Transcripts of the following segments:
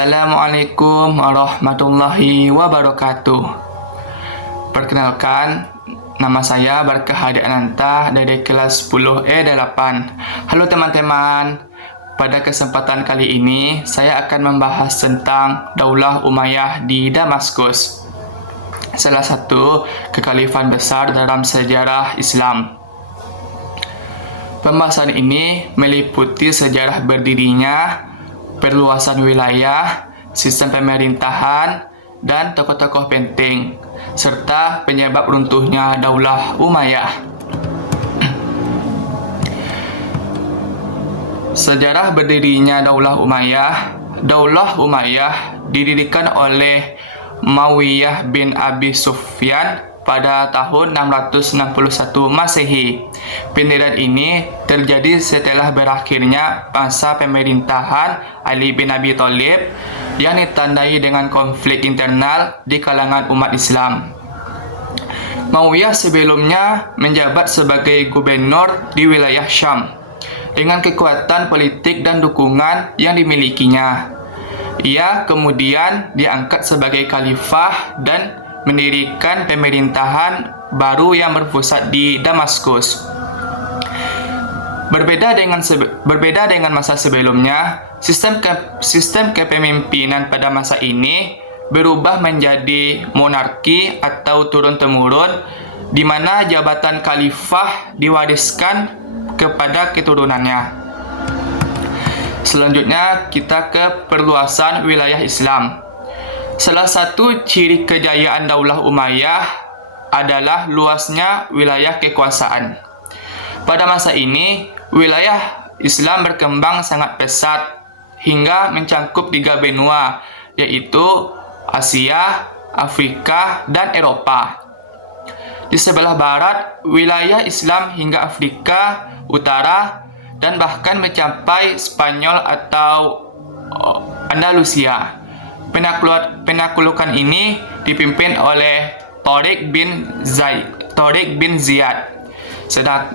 Assalamualaikum warahmatullahi wabarakatuh. Perkenalkan, nama saya Barkah Hadi Ananta dari kelas 10E8. Halo teman-teman, pada kesempatan kali ini saya akan membahas tentang Daulah Umayyah di Damaskus, salah satu kekhalifan besar dalam sejarah Islam. Pembahasan ini meliputi sejarah berdirinya, perluasan wilayah, sistem pemerintahan, dan tokoh-tokoh penting, serta penyebab runtuhnya Daulah Umayyah. Sejarah berdirinya Daulah Umayyah. Daulah Umayyah didirikan oleh Muawiyah bin Abi Sufyan pada tahun 661 Masehi. Pendirian ini terjadi setelah berakhirnya masa pemerintahan Ali bin Abi Thalib yang ditandai dengan konflik internal di kalangan umat Islam. Muawiyah sebelumnya menjabat sebagai gubernur di wilayah Syam dengan kekuatan politik dan dukungan yang dimilikinya. Ia kemudian diangkat sebagai khalifah dan mendirikan pemerintahan baru yang berpusat di Damaskus. Berbeda dengan masa sebelumnya, sistem kepemimpinan pada masa ini berubah menjadi monarki atau turun-temurun, di mana jabatan khalifah diwariskan kepada keturunannya. Selanjutnya kita ke perluasan wilayah Islam. Salah satu ciri kejayaan Daulah Umayyah adalah luasnya wilayah kekuasaan. Pada masa ini, wilayah Islam berkembang sangat pesat hingga mencangkup 3 benua, yaitu Asia, Afrika, dan Eropa. Di sebelah barat, wilayah Islam hingga Afrika Utara dan bahkan mencapai Spanyol atau Andalusia. Penaklukan ini dipimpin oleh Tariq bin Ziyad.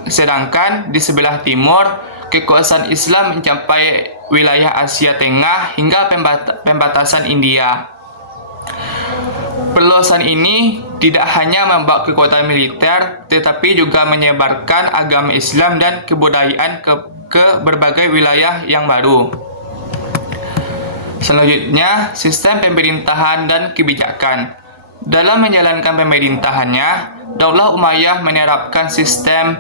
Sedangkan di sebelah timur, kekuasaan Islam mencapai wilayah Asia Tengah hingga pembatasan India. Perluasan ini tidak hanya membawa kekuatan militer, tetapi juga menyebarkan agama Islam dan kebudayaan ke berbagai wilayah yang baru. Selanjutnya, sistem pemerintahan dan kebijakan. Dalam menjalankan pemerintahannya, Daulah Umayyah menerapkan sistem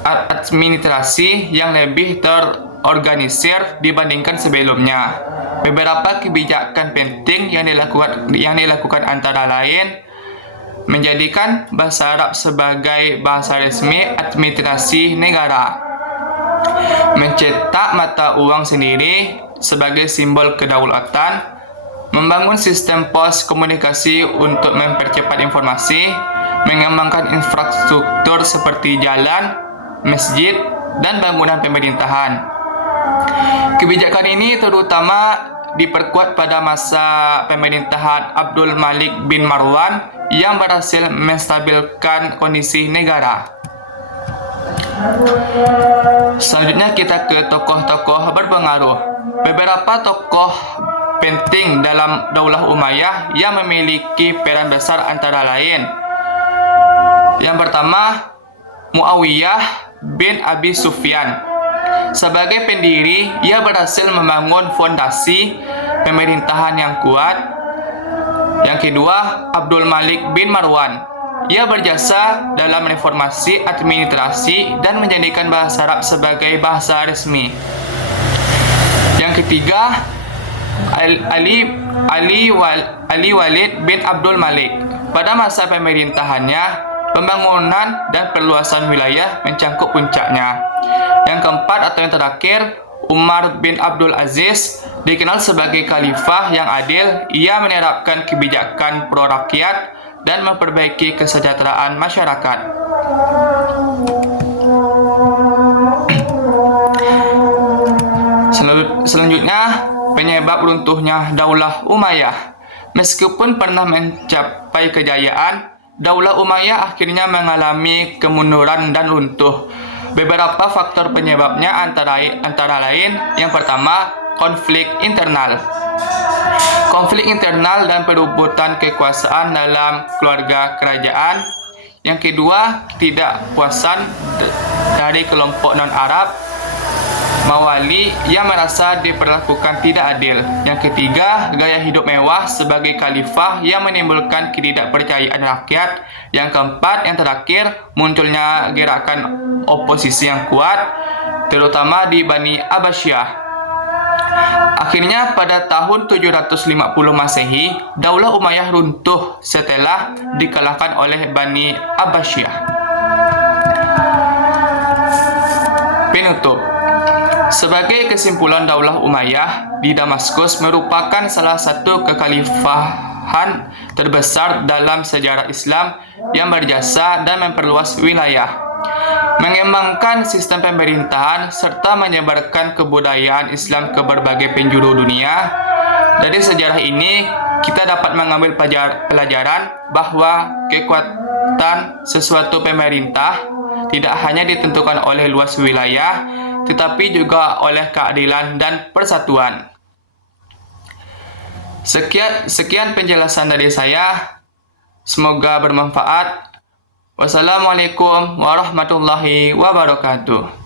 administrasi yang lebih terorganisir dibandingkan sebelumnya. Beberapa kebijakan penting yang dilakukan antara lain menjadikan bahasa Arab sebagai bahasa resmi administrasi negara, mencetak mata uang sendiri sebagai simbol kedaulatan, membangun sistem pos komunikasi untuk mempercepat informasi, mengembangkan infrastruktur seperti jalan, masjid, dan bangunan pemerintahan. Kebijakan ini terutama diperkuat pada masa pemerintahan Abdul Malik bin Marwan yang berhasil menstabilkan kondisi negara. Selanjutnya kita ke tokoh-tokoh berpengaruh. Beberapa tokoh penting dalam Daulah Umayyah yang memiliki peran besar antara lain. Yang pertama, Muawiyah bin Abi Sufyan. Sebagai pendiri, ia berhasil membangun fondasi pemerintahan yang kuat. Yang kedua, Abdul Malik bin Marwan. Ia berjasa dalam reformasi administrasi dan menjadikan bahasa Arab sebagai bahasa resmi. Yang ketiga, Ali Walid bin Abdul Malik. Pada masa pemerintahannya, pembangunan dan perluasan wilayah mencangkup puncaknya. Yang keempat atau yang terakhir, Umar bin Abdul Aziz, dikenal sebagai khalifah yang adil. Ia menerapkan kebijakan pro rakyat dan memperbaiki kesejahteraan masyarakat. Selanjutnya, penyebab runtuhnya Daulah Umayyah. Meskipun pernah mencapai kejayaan, Daulah Umayyah akhirnya mengalami kemunduran dan runtuh. Beberapa faktor penyebabnya antara lain, yang pertama, konflik internal. Konflik internal dan perebutan kekuasaan dalam keluarga kerajaan. Yang kedua, ketidakpuasan dari kelompok non-Arab Mawali yang merasa diperlakukan tidak adil. Yang ketiga, gaya hidup mewah sebagai khalifah yang menimbulkan ketidakpercayaan rakyat. Yang keempat, yang terakhir, munculnya gerakan oposisi yang kuat, terutama di Bani Abbasiyah. Akhirnya pada tahun 750 Masehi, Daulah Umayyah runtuh setelah dikalahkan oleh Bani Abbasiyah. Penutup. Sebagai kesimpulan, Daulah Umayyah di Damaskus merupakan salah satu kekhalifahan terbesar dalam sejarah Islam yang berjasa dan memperluas wilayah, mengembangkan sistem pemerintahan, serta menyebarkan kebudayaan Islam ke berbagai penjuru dunia. Dari sejarah ini, kita dapat mengambil pelajaran bahwa kekuatan sesuatu pemerintah tidak hanya ditentukan oleh luas wilayah, tetapi juga oleh keadilan dan persatuan. Sekian penjelasan dari saya. Semoga bermanfaat. Wassalamualaikum warahmatullahi wabarakatuh.